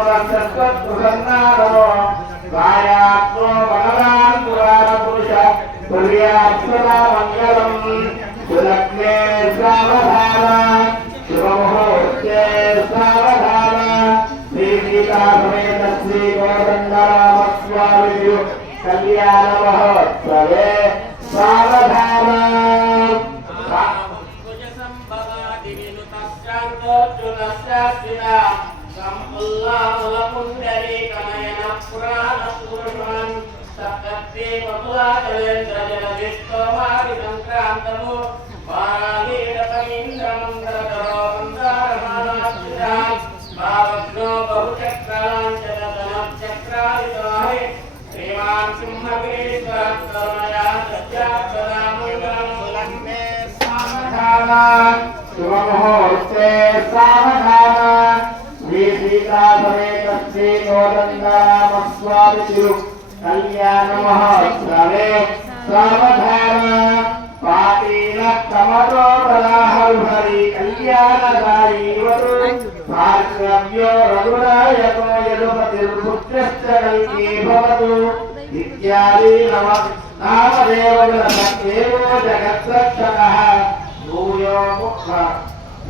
पुरस्सन्नारो वायात्मो भगवान् पुराणपुरुष तुर्यात्मना मङ्गलम् सुलग्ने सावधान शुभमुहूर्ते सावधान श्रीसीता समेत श्रीकोदण्डरामस्वामिभ्यो कल्याणमहोत्सवे सावधान शुभमुहूर्ते सावधान श्रीसीता समेत श्रीकोदण्डरामस्वामिभ्यो कल्याणमहोत्सवे सावधान पाटील कमलो बलाहरि कल्याणदायी वरु भार्गव्यो रघुनायको यदुपतिर्पुत्रश्च कल्की भवतु इत्यादि नामदेवो जगत्सक्षकः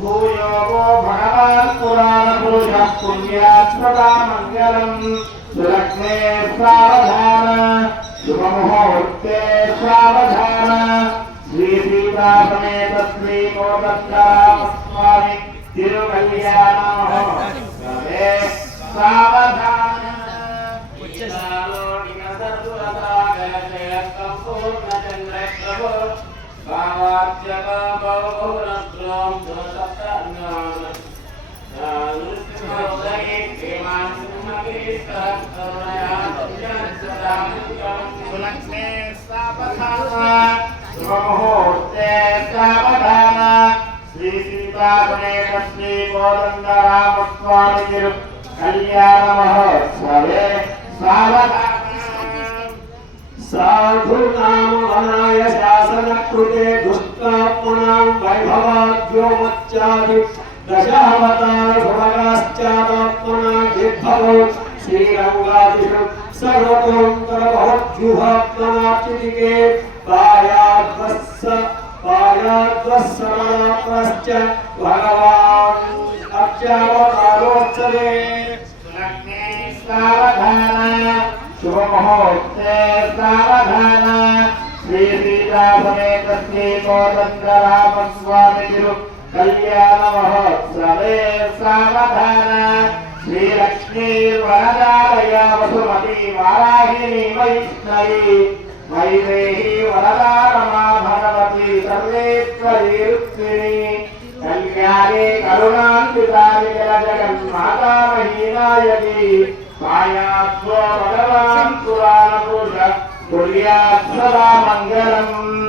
भूयो वो भगवान् पुराणपुरुषः पुण्यात्मका मङ्गलम् सुलग्ने सावधान शुभमुहूर्ते सावधान श्रीसीता समेत श्रीकोदण्डरामस्वामी तिरुकल्याणमहोत्सवे सावधान शुभमुहूर्ते सावधान श्रीसीता समेत श्रीकोदण्डरामस्वामिभ्यो कल्याणमहोत्सवे सावधान साधूनां वनाय शासनकृते दुष्टात्मनां वैभवाद्योमच्चादि दशावतारभवगाश्चादात्मनाभिर्भवौ श्रीरङ्गादिषु सर्वतोऽन्तरभवद्युहात्मनाचितिके पायाद्वस्समाप्तश्च भगवान् अक्षावतारोत्सवे लग्ने सावधान शुभमुहूर्ते सावधान श्रीसीता समेत श्रीकोदण्डरामस्वामिभ्यो कल्याणमहोत्सवे सावधान श्रीलक्ष्मीर्वरदालय वसुमती वाराहिणी वैष्णवी वैदेही वरदा रमा भगवती सर्वेश्वरी रुक्मिणी कल्याणी करुणान्वितानि जगन्माता महीनायकी मायात्मो भगवान् पुराणपुरुषः तुर्यात्मना मङ्गलम्